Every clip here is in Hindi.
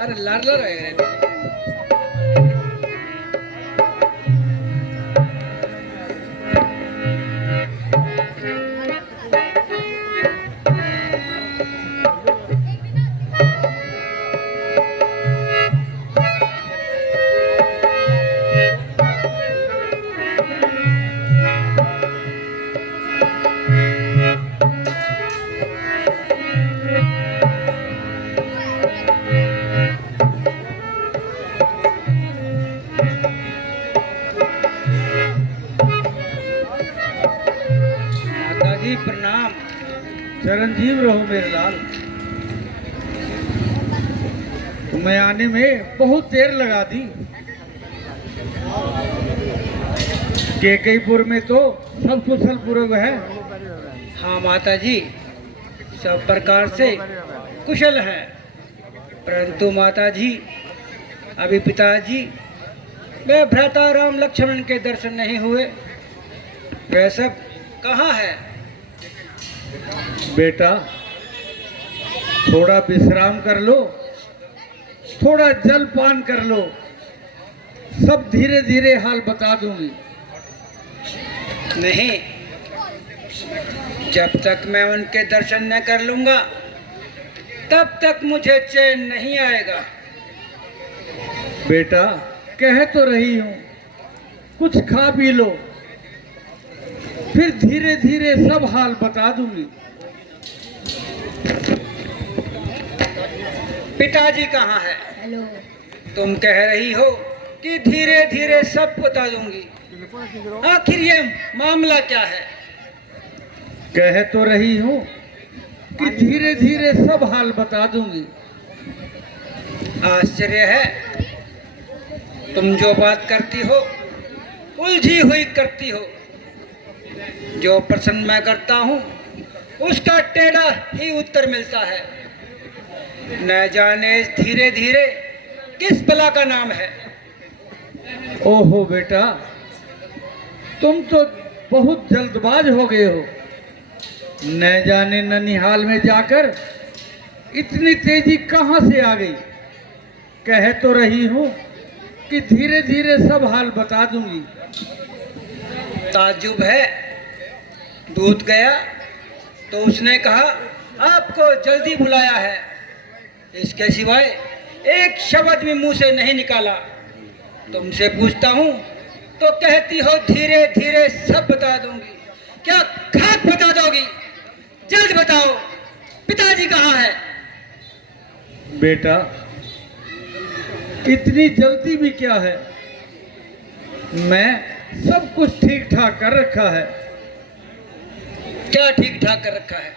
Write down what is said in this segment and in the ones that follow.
अरे लाडला रहेगा। माताजी प्रणाम। चिरंजीव रहो मेरे लाल। मैं आने में बहुत देर लगा दी। केकईपुर में तो सब कुशल पूर्व है। हाँ माताजी, सब प्रकार से कुशल है, परंतु माताजी अभी पिताजी वे भ्राता राम लक्ष्मण के दर्शन नहीं हुए। वे सब कहाँ है? बेटा थोड़ा विश्राम कर लो, थोड़ा जल पान कर लो, सब धीरे धीरे हाल बता दूंगी। नहीं, जब तक मैं उनके दर्शन न कर लूंगा तब तक मुझे चैन नहीं आएगा। बेटा कह तो रही हूँ, कुछ खा पी लो, फिर धीरे धीरे सब हाल बता दूंगी। पिताजी कहाँ है? हेलो। तुम कह रही हो कि धीरे धीरे सब बता दूंगी, आखिर ये मामला क्या है? कह तो रही हूँ कि धीरे धीरे सब हाल बता दूंगी। आश्चर्य है, तुम जो बात करती हो उलझी हुई करती हो। जो प्रश्न मैं करता हूँ उसका टेढ़ा ही उत्तर मिलता है। न जाने धीरे धीरे किस बला का नाम है। ओहो बेटा, तुम तो बहुत जल्दबाज हो गए हो। न जाने ननिहाल में जाकर इतनी तेजी कहाँ से आ गई। कह तो रही हूँ कि धीरे धीरे सब हाल बता दूंगी। ताज्जुब है, दूध गया तो उसने कहा आपको जल्दी बुलाया है, इसके सिवाय एक शब्द भी मुंह से नहीं निकाला। तुमसे पूछता हूँ तो कहती हो धीरे धीरे सब बता दूंगी। क्या खाक बता दोगी? जल्द बताओ, पिताजी कहाँ है? बेटा इतनी जल्दी भी क्या है, मैं सब कुछ ठीक ठाक कर रखा है। क्या ठीक ठाक कर रखा है?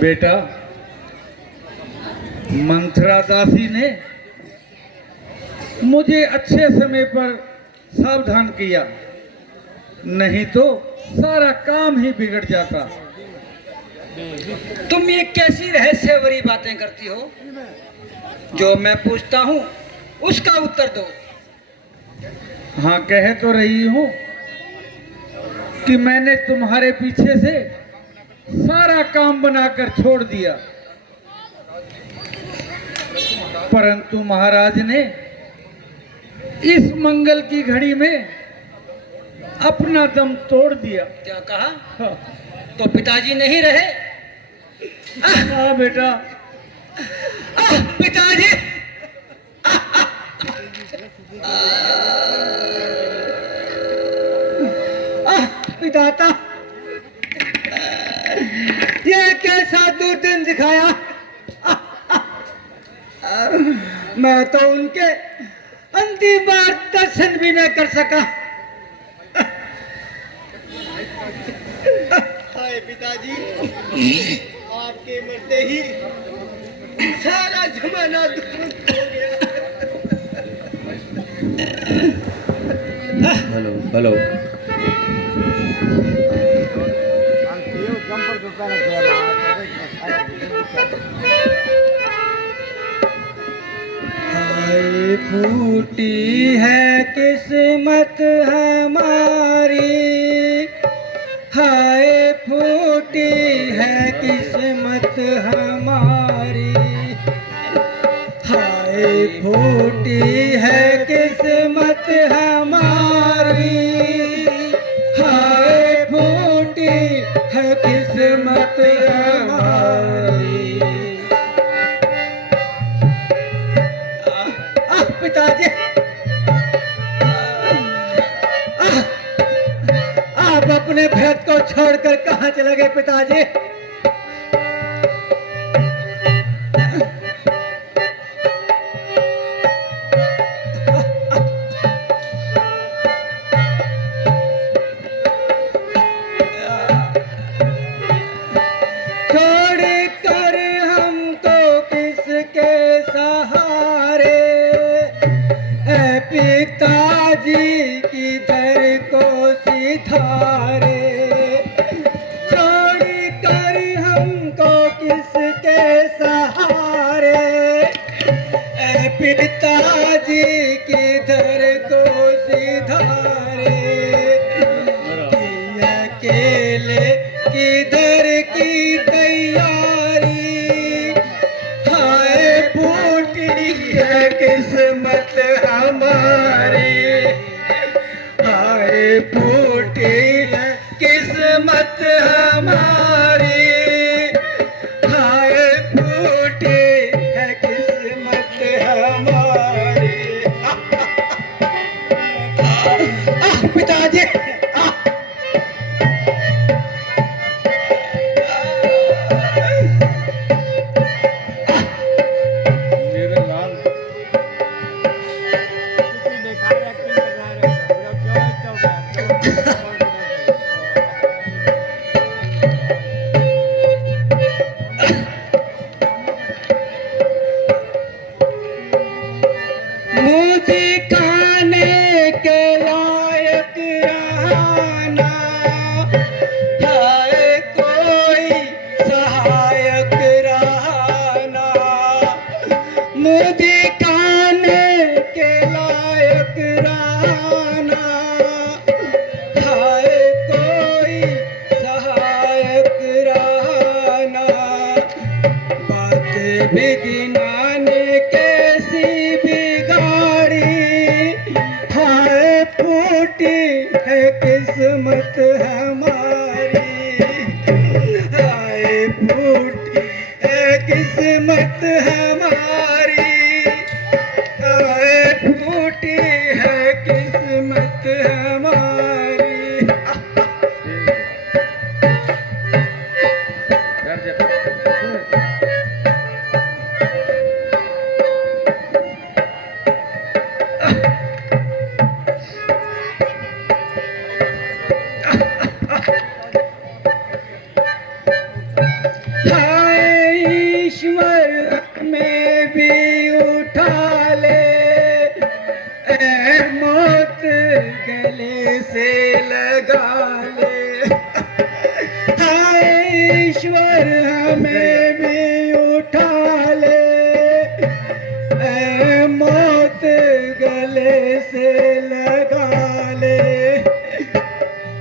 बेटा मंथरा दासी ने मुझे अच्छे समय पर सावधान किया, नहीं तो सारा काम ही बिगड़ जाता। तुम ये कैसी रहस्य भरी बातें करती हो? जो मैं पूछता हूँ उसका उत्तर दो। हाँ कह तो रही हूँ कि मैंने तुम्हारे पीछे से सारा काम बनाकर छोड़ दिया, परंतु महाराज ने इस मंगल की घड़ी में अपना दम तोड़ दिया। क्या कहा? हाँ, तो पिताजी नहीं रहे? हाँ बेटा। पिताजी! पिताता, ये कैसा दुर्दिन दिखाया। मैं तो उनके अंतिम बार दर्शन भी नहीं कर सका। हाय पिताजी, आपके मरते ही सारा जमाना दुरुस्त हो गया। Hello hello. हाय फूटी है किस्मत हमारी, हाय फूटी है किस्मत हमारी। हाय फूटी है किस्मत हमारी, हाय फूटी है किस्मत हमारी। पिताजी, आप अपने भक्त को छोड़कर कहाँ चले गए पिताजी? छोड़कर हमको किसके सहारे, ऐ पिताजी किधर को सिधारे। छोड़कर हमको किसके सहारे, ऐ पिताजी किधर को सिधारे। कि अकेले किधर की तैयारी, हाय फूटी है किस्मत हमारी, हाय फूटी है किस्मत हमारी, हाय फूटी है किस्मत हमारी। पिताजी, मुझे खाने के लायक रहना, हाय कोई सहायक रहना। मुझे खाने के लायक रहना, हाय कोई सहायक रहना। बात बिगनाने कैसी बिगाड़ी, हाय फूटी है किस्मत हमारी, हाय फूटी है किस्मत हमारी, हाय फूटी है किस्मत हमारी। हाय ईश्वर में भी उठा ले, ऐ मौत गले से लगा ले। हाय ईश्वर हमें भी उठा ले, ऐ मौत गले से लगा ले।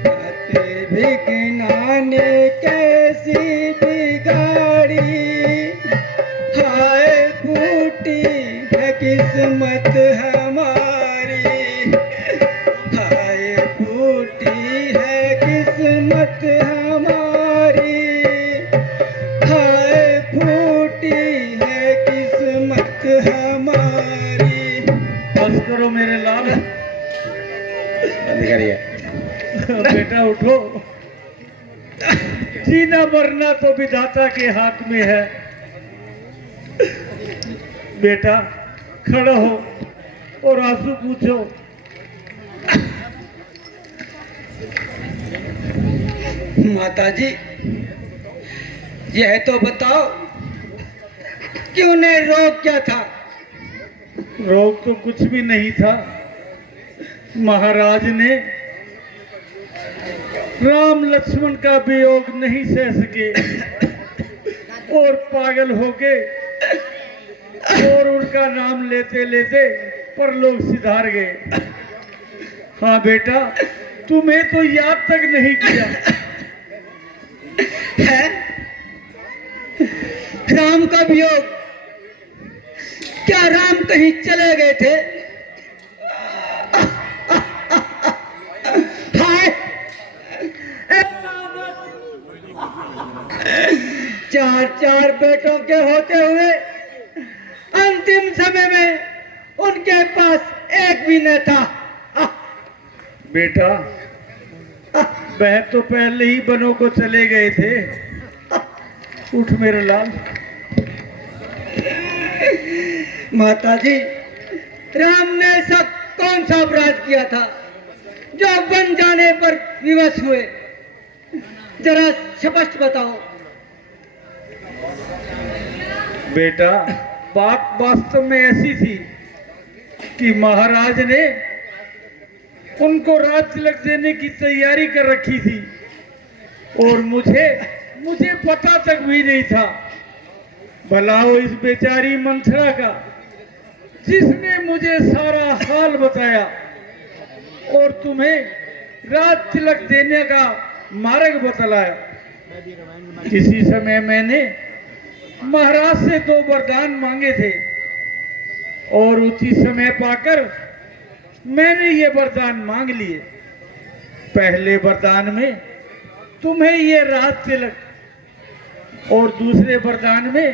बातें बिगनाने कैसी बिगाड़ी, हाय फूटी है किस्मत हमारी, हाय फूटी है किस्मत हमारी, हाय फूटी है किस्मत हमारी। बस करो मेरे लाल, बंद करिए। बेटा उठो, जीना मरना तो विधाता के हाथ में है। बेटा खड़ा हो और आंसू पूछो। माताजी, यह तो बताओ कि उन्हें रोग क्या था? रोग तो कुछ भी नहीं था। महाराज ने राम लक्ष्मण का वियोग नहीं सह सके और पागल हो गए और उनका नाम लेते लेते परलोक सिधार गए। हाँ बेटा, तुम्हें तो याद तक नहीं किया है। राम का वियोग क्या राम कहीं चले गए थे? हाय, चार चार बेटों के होते हुए अंतिम समय में उनके पास एक भी न था। बेटा, वह तो पहले ही बनों को चले गए थे। उठ मेरे लाल। माताजी, राम ने ऐसा कौन सा अपराध किया था जो बन जाने पर विवश हुए? जरा स्पष्ट बताओ। बेटा, बात वास्तव में ऐसी थी कि महाराज ने उनको राज तिलक देने की तैयारी कर रखी थी और मुझे पता तक भी नहीं था। भला हो इस बेचारी मंथरा का, जिसने मुझे सारा हाल बताया और तुम्हें राज तिलक देने का मार्ग बतलाया। इसी समय मैंने महाराज से 2 वरदान मांगे थे और उचित समय पाकर मैंने ये वरदान मांग लिए। पहले वरदान में तुम्हें ये राज तिलक और दूसरे वरदान में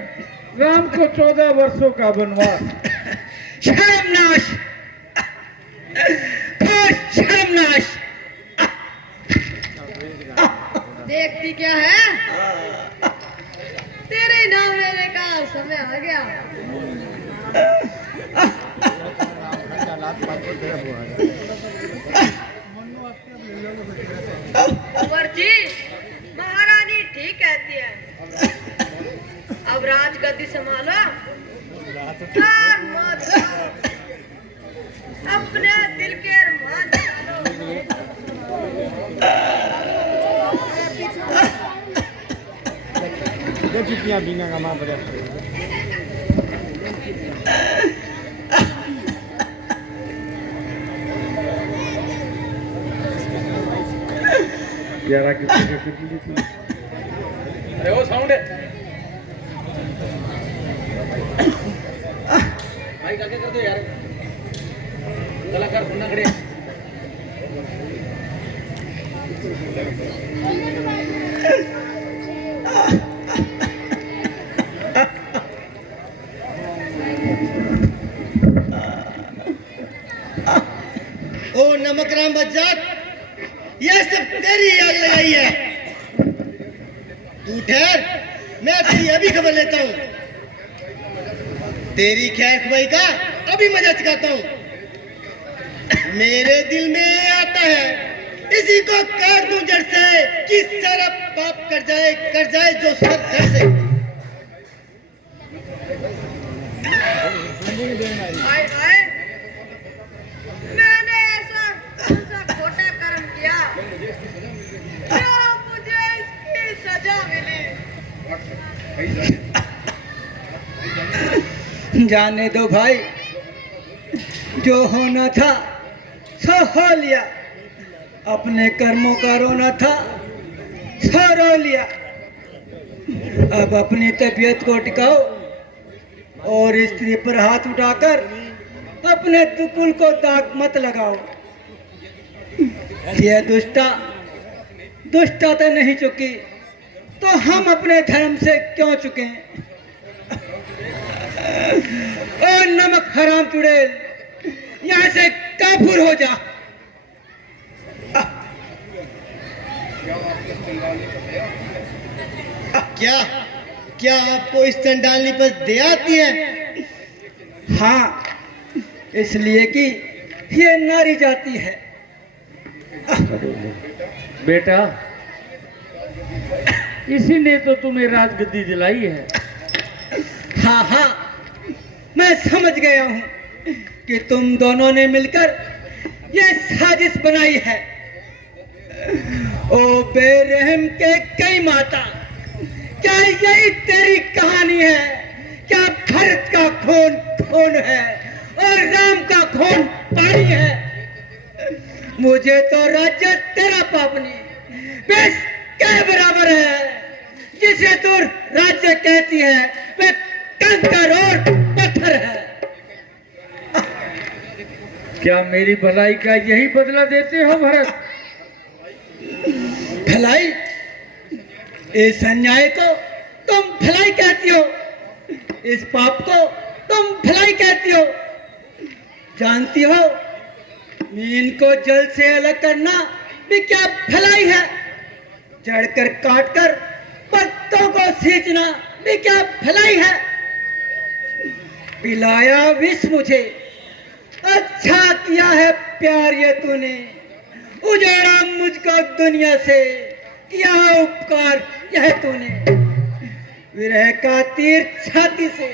राम को 14 वर्षों का वनवास। शर्मनाश! शर्मनाश! देखती क्या है? तेरे नाम लेने का समय आ गया। कुंवर जी, महारानी ठीक कहती है। अब राजगद्दी संभालो और मत अपने दिल के अरमान कितनी बीना का मां बड़े यार अरे वो साउंड है भाई, क्या कर दो यार, कलाकार सुनना खड़े। ओ नमकराम बज्जात, ये सब तेरी आग लगाई है। तू ठहर, मैं तेरी अभी खबर लेता हूँ। तेरी खैर खुबाई का अभी मजा चुकाता हूँ। मेरे दिल में आता है इसी को काट दूं जड़ से, किस सारा पाप कर जाए जो सब घर से। हाय हाय, मैंने ऐसा कौन सा खोटा कर्म किया जो मुझे इसकी सजा मिली? जाने दो भाई, जो होना था सो हो लिया। अपने कर्मों का रोना था सो रो लिया। अब अपनी तबीयत को टिकाओ और स्त्री पर हाथ उठाकर अपने दुकुल को दाग मत लगाओ। यह दुष्टा तो नहीं चुकी तो हम अपने धर्म से क्यों चुके? और नमक हराम चुड़ैल, यहाँ से काफूर हो जा। क्या आपको इस चंडालनी पर दया आती है? हाँ, इसलिए कि ये नारी जाति है। बेटा, इसी ने तो तुम्हें राजगद्दी दिलाई है। हाँ हाँ, मैं समझ गया हूँ कि तुम दोनों ने मिलकर ये साजिश बनाई है। ओ बेरहम के कई माता, क्या यही तेरी कहानी है? क्या भरत का खून खून है और राम का खून पानी है? मुझे तो राज्य तेरा पापनी बेस के बराबर है। जिसे तू राज्य कहती है वह कंकर और पत्थर है। क्या मेरी भलाई का यही बदला देते हो भरत? भलाई? इस अन्याय को तुम भलाई कहती हो, इस पाप को तुम भलाई कहती हो। जानती हो मीन को जल से अलग करना भी क्या भलाई है? जड़कर काटकर पत्तों को सींचना भी क्या भलाई है? पिलाया विष मुझे, अच्छा किया है प्यार ये तूने, उजाड़ा मुझको दुनिया से, किया उपकार यह तूने। विरह का तीर छाती से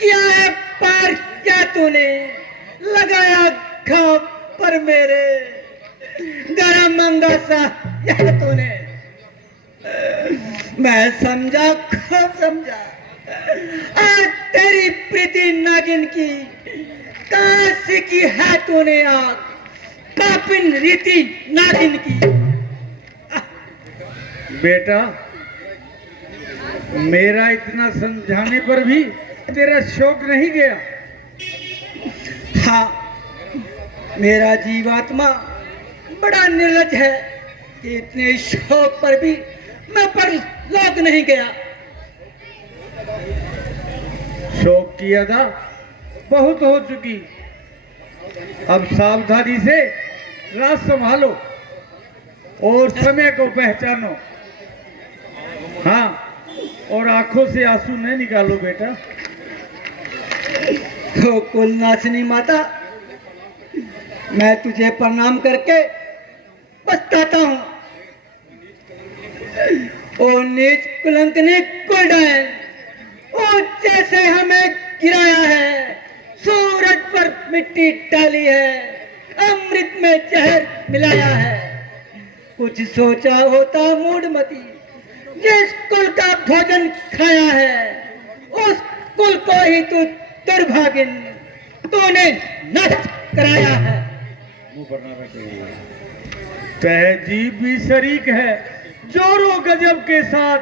किया है पार क्या तूने, लगाया घाव पर मेरे, गरम अंगासा यह तूने। मैं समझा खूब समझा, आज तेरी प्रीति नागिन की कहाँ सीखी है तूने आग, पापिन रीति नागिन की। बेटा, मेरा इतना समझाने पर भी तेरा शौक नहीं गया? हाँ, मेरा जीवात्मा बड़ा निर्लज है कि इतने शौक पर भी मैं पर लौट नहीं गया। शौक की अदा बहुत हो चुकी, अब सावधानी से रात संभालो और समय को पहचानो। हाँ, और आंखों से आंसू नहीं निकालो बेटा। तो कुलनाशिनी माता, मैं तुझे प्रणाम करके पछताता हूँ। ओ नीच कुलंकनी कुलडायन, ओ जैसे हमें गिराया है, सूरज पर मिट्टी डाली है, अमृत में जहर मिलाया है। कुछ सोचा होता मूढ़मती, जिस कुल का भोजन खाया है, उस कुल को ही तू दुर्भागिन तूने नष्ट कराया है। तहजीब भी शरीक है, जोरों गजब के साथ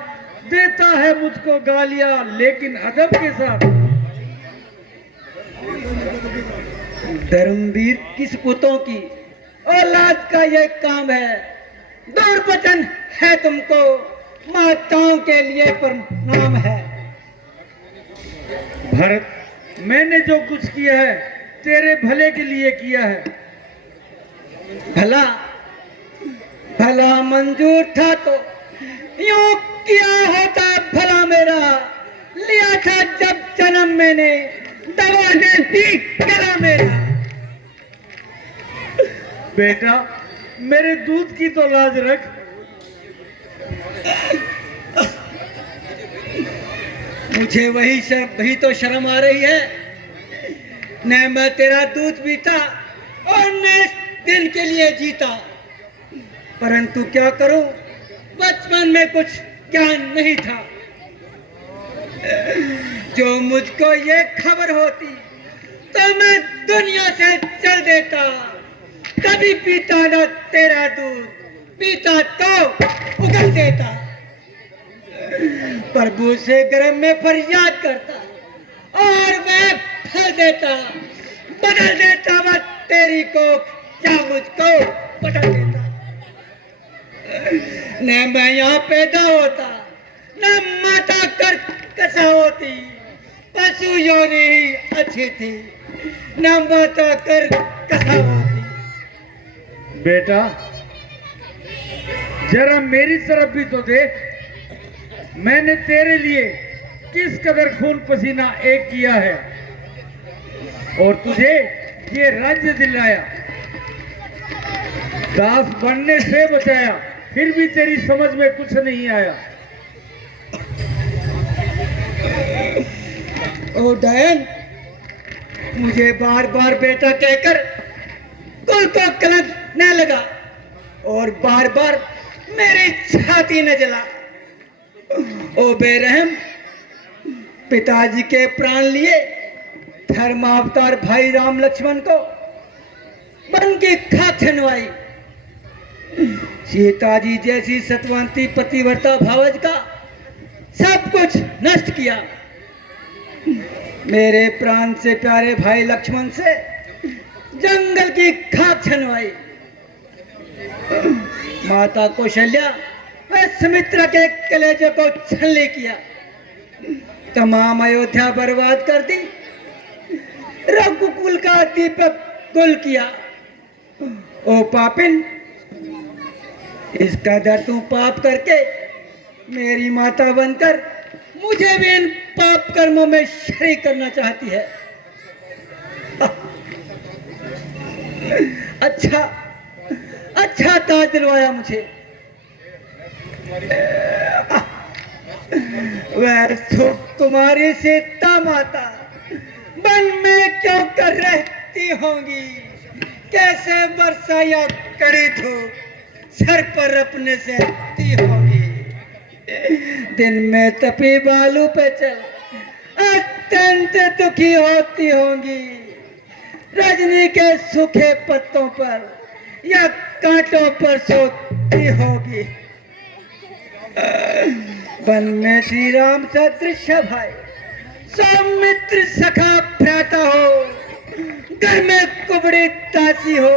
देता है मुझको गालियां, लेकिन अदब के साथ। धर्मवीर किस पुतों की औलाद का ये काम है, दुर्वचन है तुमको, माताओं के लिए प्रणाम है। भरत, मैंने जो कुछ किया है तेरे भले के लिए किया है। भला भला मंजूर था तो यूं किया होता भला मेरा, लिया था जब जन्म मैंने, दवा दे दी गला मेरा। बेटा, मेरे दूध की तो लाज रख। मुझे वही तो शर्म आ रही है, न मैं तेरा दूध पीता और न इस दिन के लिए जीता। परंतु क्या करूं, बचपन में कुछ ज्ञान नहीं था। जो मुझको ये खबर होती तो मैं दुनिया से चल देता, कभी पीता न तेरा दूध, पीता तो उगल देता। प्रभु से गर्म में फरियाद करता और वह फल देता, बदल देता वह तेरी को, क्या मुझको बदल देता। न मैं यहाँ पैदा होता, न माता कर कसा होती, पशु योनि ही अच्छी थी, न माता कर कसा होती। बेटा, जरा मेरी तरफ भी तो देख, मैंने तेरे लिए किस कदर खून पसीना एक किया है और तुझे ये राज्य दिलाया, दास बनने से बचाया, फिर भी तेरी समझ में कुछ नहीं आया। ओ डैन, मुझे बार बार बेटा कहकर कुल को कलंक न लगा और बार बार मेरी छाती न जला। ओ बेरहम, पिताजी के प्राण लिए धर्मावतार भाई राम लक्ष्मण को बन की खाक छनवाई, सीता जी जैसी सतवंती पतिव्रता भावज का सब कुछ नष्ट किया। मेरे प्राण से प्यारे भाई लक्ष्मण से जंगल की खाक छनवाई। माता कौशल्या व सुमित्रा के कलेजे को छलनी किया, तमाम अयोध्या बर्बाद कर दी, रघुकुल का दीपक गुल किया। ओ पापिन, इसका दर तू पाप करके मेरी माता बनकर मुझे भी इन पाप कर्मों में शरीक करना चाहती है। अच्छा अच्छा ताज दिलवाया मुझे। वह सुकुमारी सीता माता वन में क्यों कर रहती होंगी, कैसे वर्षा या कड़ी धूप सर पर अपने से रहती होंगी। दिन में तपी बालू पे चल अत्यंत दुखी होती होंगी, रजनी के सूखे पत्तों पर या कांटों पर सोती होगी। वन में श्री राम सदृश भाई, सौमित्र सखा भ्राता हो, घर में कुबड़ी दासी हो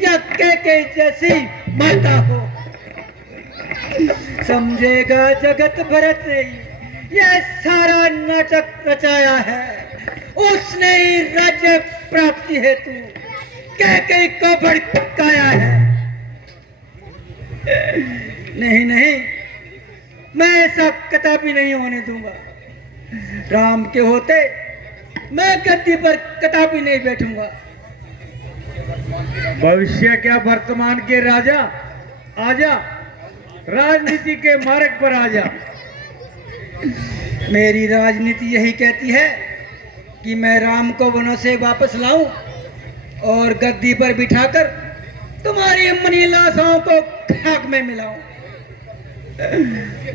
या के जैसी माता हो। समझेगा जगत भरत ने यह सारा नाटक रचाया है, उसने ही राज्य प्राप्ति हेतु कैकेयी को भड़काया है। नहीं नहीं, मैं ऐसा कदापि नहीं होने दूंगा। राम के होते मैं गद्दी पर कदापि नहीं बैठूंगा। भविष्य क्या वर्तमान के राजा, आजा, राजनीति के मार्ग पर आजा। मेरी राजनीति यही कहती है कि मैं राम को वनों से वापस लाऊं और गद्दी पर बिठाकर तुम्हारी मनी लाशों को खाक में मिलाऊं।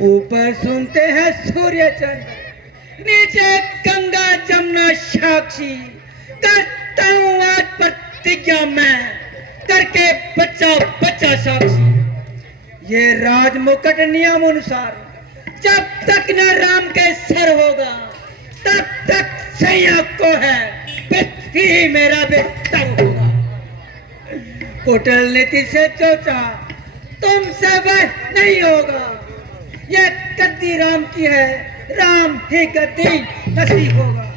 ऊपर सुनते हैं सूर्य चंद्र, नीचे गंगा जमुना साक्षी, करता हूं आज प्रतिज्ञा मैं, करके बच्चा बच्चा साक्षी। ये राज मुकुट नियम अनुसार जब तक न राम के सर होगा तब तक सैया को है पृथ्वी मेरा बिस्तर होगा। कुटिल नीति से जो चाहा तुमसे वह नहीं होगा। यह गद्दी राम की है, राम ही गद्दी नसीब होगा।